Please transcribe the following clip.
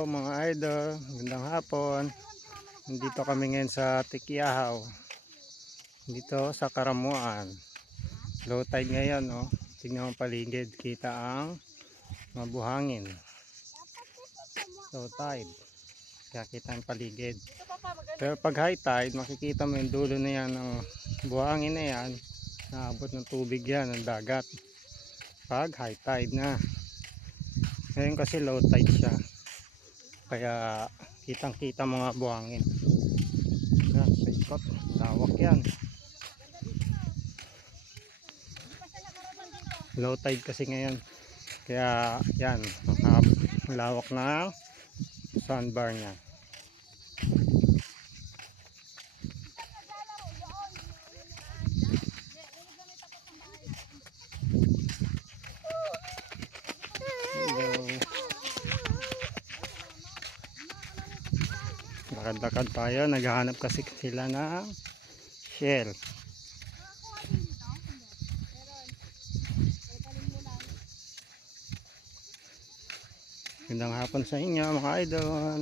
Mga idol, magandang hapon. Nandito kami ngayon sa Tikiahaw. Dito sa Karamuan. Low tide ngayon, oh. Tingnan mo paligid, kita ang mga buhangin. Low tide. Kaya kita ang paligid. Pero pag high tide, makikita mo yung dulo na yan ng buhangin na yan. Naabot ng tubig yan, ng dagat. Pag high tide na. Ngayon kasi low tide siya. Kaya kitang kita mga buhangin. Yan, sa ikot, lawak yan. Low tide kasi ngayon. Kaya yan, lawak na sandbar niya. Lakad-lakad tayo, naghahanap kasi sila ng shell. Magandang hapon sa inyo mga idol.